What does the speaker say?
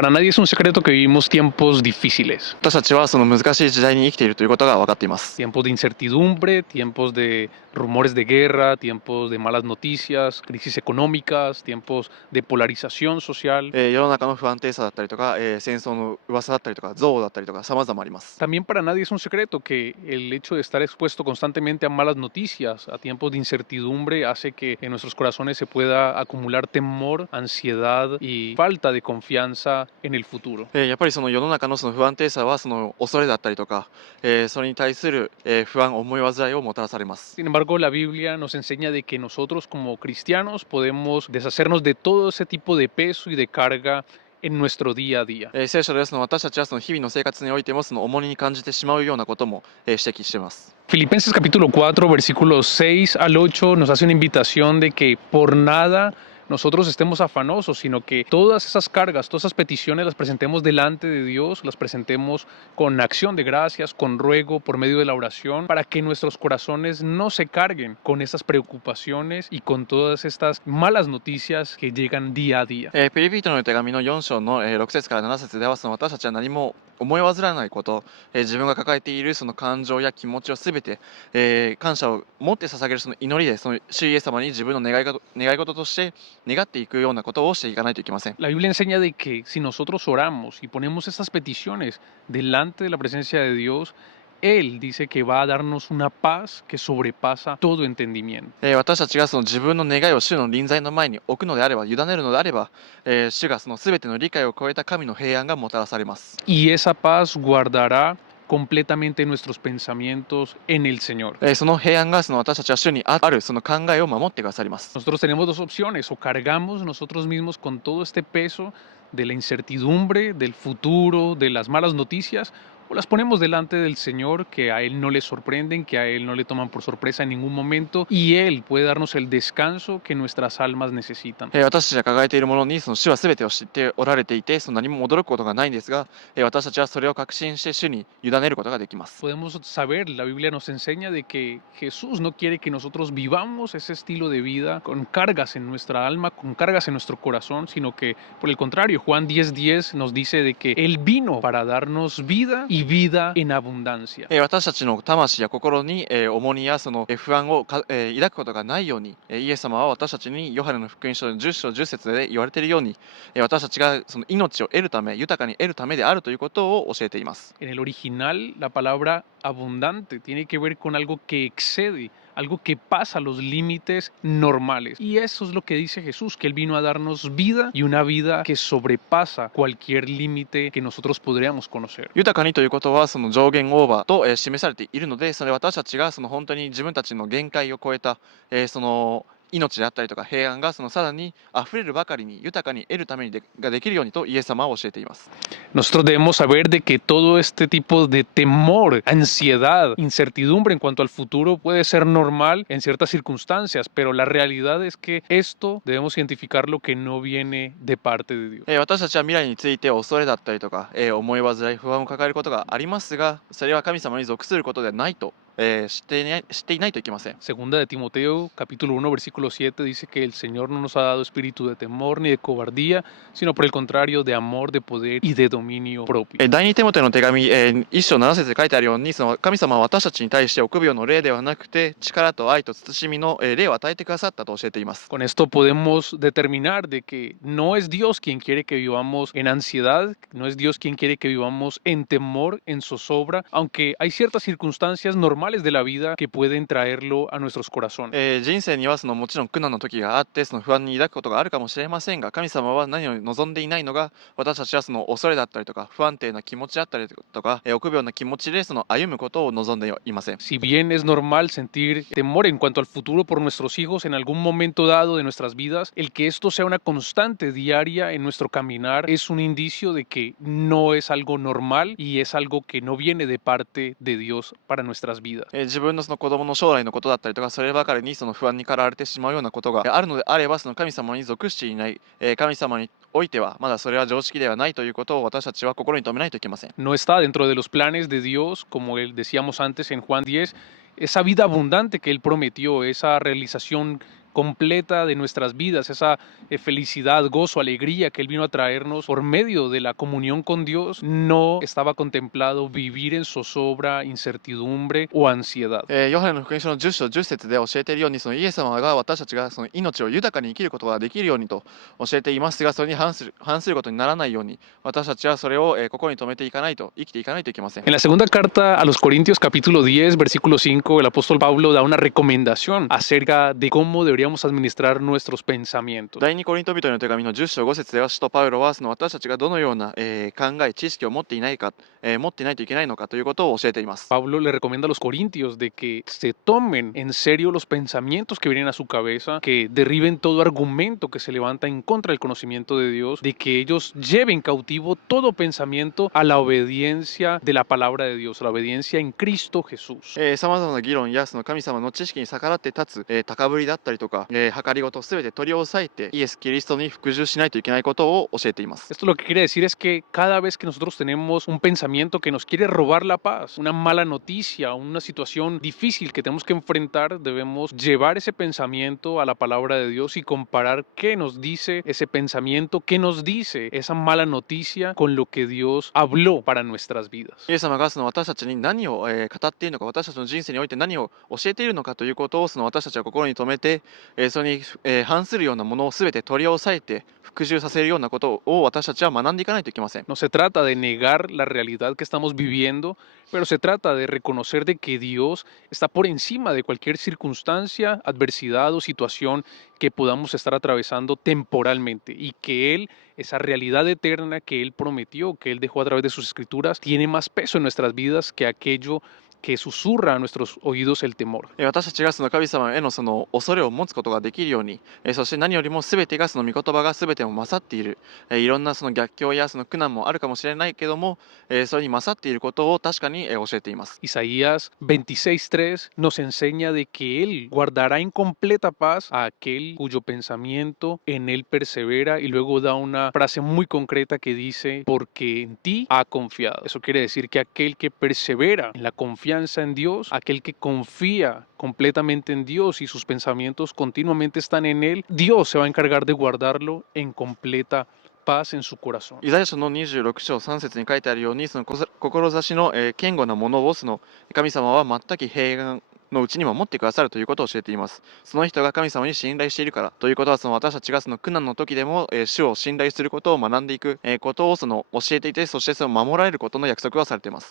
Para nadie es un secreto que vivimos tiempos difíciles, 私たちはその難しい時代に生きているということが分かっています。 tiempos de incertidumbre, tiempos de rumores de guerra, tiempos de malas noticias, crisis económicas, tiempos de polarización social. 世の中の不安定さだったりとか、戦争の噂だったりとか、憎悪だったりとか、様々あります。 También para nadie es un secreto que el hecho de estar expuesto constantemente a malas noticias, a tiempos de incertidumbre, hace que en nuestros corazones se pueda acumular temor, ansiedad y falta de confianza en el futuro. やっぱりその世の中のその不安定さはその恐れだったりとか、それに対する、不安、思い煩いをもたらされます。 Sin embargo, la Biblia nos enseña de que nosotros como cristianos podemos deshacernos de todo ese tipo de peso y de carga en nuestro día a día. 聖書ではその私たちはその日々の生活においてもその重荷に感じてしまうようなことも、指摘しています。 Filipenses capítulo 4, versículos 6 al 8 nos hace una invitación de que por nada nosotros estemos afanosos, sino que todas esas cargas, todas esas peticiones las presentemos delante de Dios, las presentemos con acción de gracias, con ruego, por medio de la oración, para que nuestros corazones no se carguen con esas preocupaciones y con todas estas malas noticias que llegan día a día. ピリピ人の手紙の4章の、6節から7節ではその私たちは何も思い煩わないこと、自分が抱えているその感情や気持ちをすべて、感謝を持って捧げるその祈りでその主イエス様に自分の願い事として願っていくようなことをしていかないといけません。 La Biblia enseña de que si nosotros oramos y ponemos estas peticiones delante de la presencia de Dios, Él dice que va a darnos una paz que sobrepasa todo entendimiento. 私たちがその自分の願いを主の臨在の前に置くのであれば、委ねるのであれば、主がその全ての理解を超えた神の平安がもたらされます。 Y esa paz guardará completamente nuestros pensamientos en el Señor. その平安がその私たちは主にあるその考えを守ってくださります。 Nosotros tenemos dos opciones: o cargamos nosotros mismos con todo este peso de la incertidumbre, del futuro, de las malas noticias, o las ponemos delante del Señor, que a Él no le sorprenden, que a Él no le toman por sorpresa en ningún momento, y Él puede darnos el descanso que nuestras almas necesitan. 私たちが抱えているものにその主は全てを知っておられていて、その何も驚くことがないんですが、私たちはそれを確信して主に委ねることができます。 Podemos saber, la Biblia nos enseña de que Jesús no quiere que nosotros vivamos ese estilo de vida con cargas en nuestra alma, con cargas en nuestro corazón, sino que por el contrario, Juan 10:10 nos dice de que Él vino para darnos vida y vida en abundancia. 私たちの魂や心に、重荷やその、不安を抱くことがないように、イエス様は私たちにヨハネの福音書の10章10節で言われているように、私たちがその命を得るため、豊かに得るためであるということを教えています。 En el original, la palabra abundante tiene que ver con algo que excede, algo que pasa los límites normales. Y eso es lo que dice Jesús, que Él vino a darnos vida y una vida que sobrepasa cualquier límite que nosotros podríamos conocer. 豊かにということはその上限オーバーと、示されているので、それ私たちがその本当に自分たちの限界を超えた、その命であったりとか平安がそのさらに溢れるばかりに豊かに得るためにができるようにとイエス様は教えています。 Nosotros debemos saber de que todo este tipo de temor, ansiedad, incertidumbre en cuanto al futuro puede ser normal en ciertas circunstancias, pero la realidad es que esto debemos identificarlo que no viene de parte de Dios. 私たちは未来について恐れだったりとか、思い煩い不安を抱えることがありますが、それは神様に属することではないと、知っていないといけません。 Segunda de Timoteo, capítulo 1, versículo 7, dice que el Señor no nos ha dado espíritu de temor ni de cobardía, sino por el contrario, de amor, de poder y de dominio propio. 第二テモテの手紙、1章7節で書いてあるように、その神様は私たちに対して臆病の霊ではなくて、力と愛と慎みの、霊を与えてくださったと教えています。 Con esto podemos determinar de que no es Dios quien quiere que vivamos en ansiedad, no es Dios quien quiere que vivamos en temor, en zozobra, aunque hay ciertas circunstancias normales de la vida que pueden traerlo a nuestros corazones. 人生にはそのもちろん苦難の時があって、その不安に抱くことがあるかもしれませんが、神様は何を望んでいないのが、私たちはその恐れだったりとか不安定な気持ちだったりとか、臆病な気持ちでその歩むことを望んでいません。 Si bien es normal sentir temor en cuanto al futuro por nuestros hijos en algún momento dado de nuestras vidas, el que esto sea una constante diaria en nuestro caminar es un indicio de que no es algo normal y es algo que no viene de parte de Dios para nuestras vidas. 自分のその子供の将来のことだったりとか、そればかりにその不安に駆られてしまうようなことがあるのであれば、その神様に属していない、神様においてはまだそれは常識ではないということを私たちは心に留めないといけません。 No está dentro de los planes de Dios, como decíamos antes en Juan 10, esa vida abundante que Él prometió, esa realización completa de nuestras vidas, esa felicidad, gozo, alegría que Él vino a traernos por medio de la comunión con Dios, no estaba contemplado vivir en zozobra, incertidumbre o ansiedad. ヨハネの福音書の10章10節で教えているように、そのイエス様が私たちがその命を豊かに生きることができるようにと教えていますが、それに反することにならないように、私たちはそれを心に留めていかないと、生きていかないといけません。 En la segunda carta a los Corintios capítulo 10 versículo 5 el apóstol Pablo da una recomendación acerca de cómo deberíamos administrar nuestros pensamientos. 第二コリント人への手紙の10章5節では、使徒パウロはその私たちがどのような、考え、知識を持っていないか、持っていないといけないのかということを教えています。 Pablo le recomienda a los corintios de que se tomen en serio los pensamientos que vienen a su cabeza, que derriben todo argumento que se levanta en contra del conocimiento de Dios, de que ellos lleven cautivo todo pensamiento a la obediencia de la palabra de Dios, a la obediencia en Cristo Jesús. さまざまな議論やその神様の知識に逆らって立つ、高ぶりだったりとか、計りごとすべて取り押さえてイエス・キリストに服従しないといけないことを教えています。 Esto lo que quiere decir es que cada vez que nosotros tenemos un pensamiento que nos quiere robar la paz, una mala noticia, una situación difícil que tenemos que enfrentar, debemos llevar ese pensamiento a la palabra de Dios y comparar qué nos dice ese pensamiento, qué nos dice esa mala noticia con lo que Dios habló para nuestras vidas. イエス様がその私たちに何を、語っているのか、私たちの人生において何を教えているのかということをその私たちは心に留めて、それに、反するようなものをすべて取り押さえて服従させるようなことを私たちは学んでいかないといけません。 No se trata de negar la realidad que estamos viviendo, pero se trata de reconocer de que Dios está por encima de cualquier circunstancia, adversidad o situación que podamos estar atravesando temporalmente y que Él, esa realidad eterna que Él prometió, que Él dejó a través de sus escrituras, tiene más peso en nuestras vidas que aquello que susurra a nuestros oídos el temor. 私たちがその神様へのその恐れを持つことができるように、そして何よりも全てがその御言葉が全てを勝っている、いろんなその逆境やその苦難もあるかもしれないけども、それに勝っていることを確かに教えています。 Isaías 26:3 nos enseña de que Él guardará en completa paz a aquel cuyo pensamiento en Él persevera, y luego da una frase muy concreta que dice, porque en ti ha confiado. Eso quiere decir que aquel que persevera en la confianza en Dios, aquel que confía completamente en Dios y sus pensamientos continuamente están en Él, Dios se va a encargar de guardarlo en completa paz en su corazón. イザヤ書の26章3節に書いてあるように、その志の、堅固なものをその神様は全く平安のうちに守ってくださるということを教えています。その人が神様に信頼しているからということは、その私たちがその苦難の時でも、主を信頼することを学んでいく、ことをその教えていて、そしてその守られることの約束がされています。